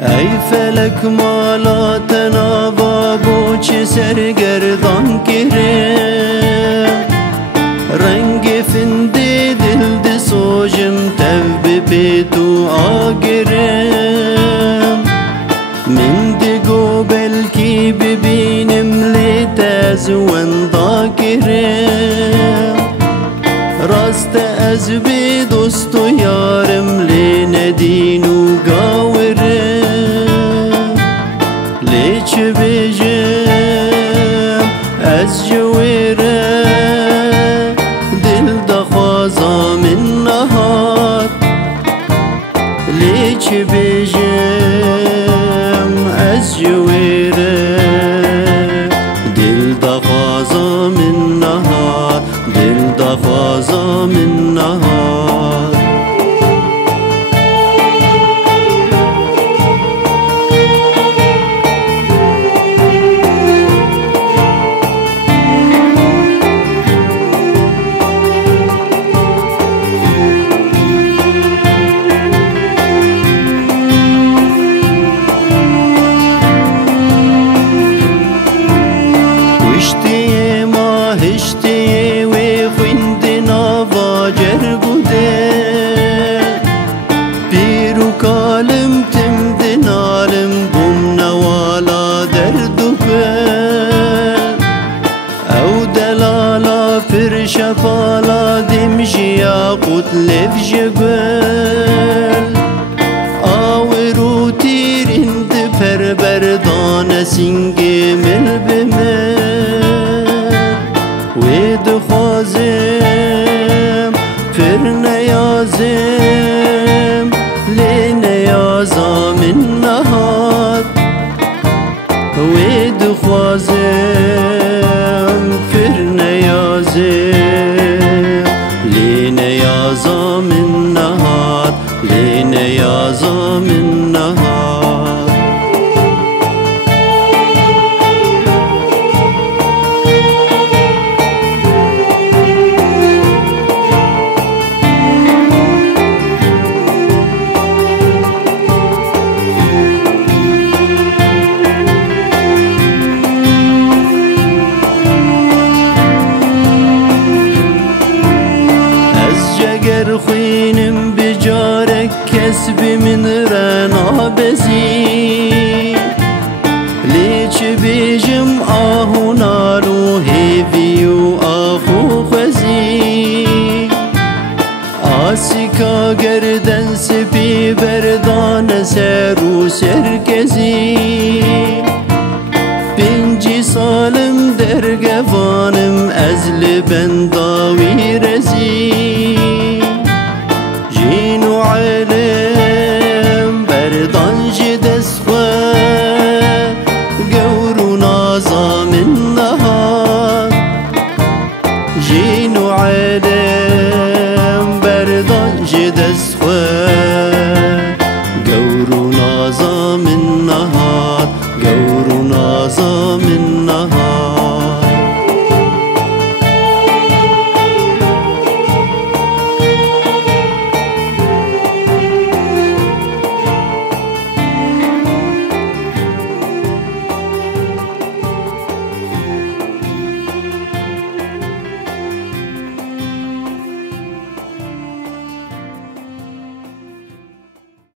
ای فلک مالا تناوا بو چه سرگردان کرم رنگ فندی دل دی سوجم تب بی تو آگرم من دیگو بلکی ببینم لیتاز وندا کرم راست از بی دوست و یارم لی ندینو گاورم لی چه بیجم از جویره دل دخوازا من نهار لی چه بیجم از جویره دل دخوازا من نهار دل دخوازا من نهار kalım timdin alim bum nevala derdu bel ev delala pir şefala dimji yakut lev jebel aviru tirindi perberdane singimil bimel ve dukhazim pir neyazim لنيازا من نهار ويد خوازم فر نيازم لنيازا من نهار لنيازا من نهار خوینم بجارک کسب من رنا بزی لیچ بیجم آهو نارو هیویو آخو خزی آسیکا گردن سپی بردان سرو سرکزی پنجی سالم درگوانم از لبندا